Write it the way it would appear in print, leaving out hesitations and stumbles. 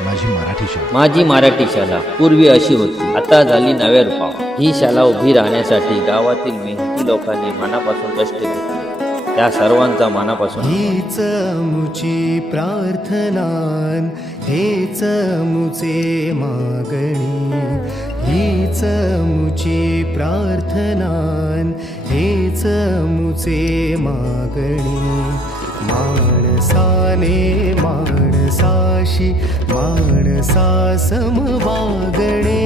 माझी मराठी शाळा पूर्वी अशी होती, आता झाली नव्या रूपात. ही शाळा उभी राहण्यासाठी गावातील मेहनती लोकांनी मनापासून कष्ट घेतले. त्या सर्वांचा मनापासून हीच मुची प्रार्थनान, हेच मुचे मागणी. हीच मुची प्रार्थनान, हेच मुचे मागणी. माणसाने माणसाशी माणसासम वागणे.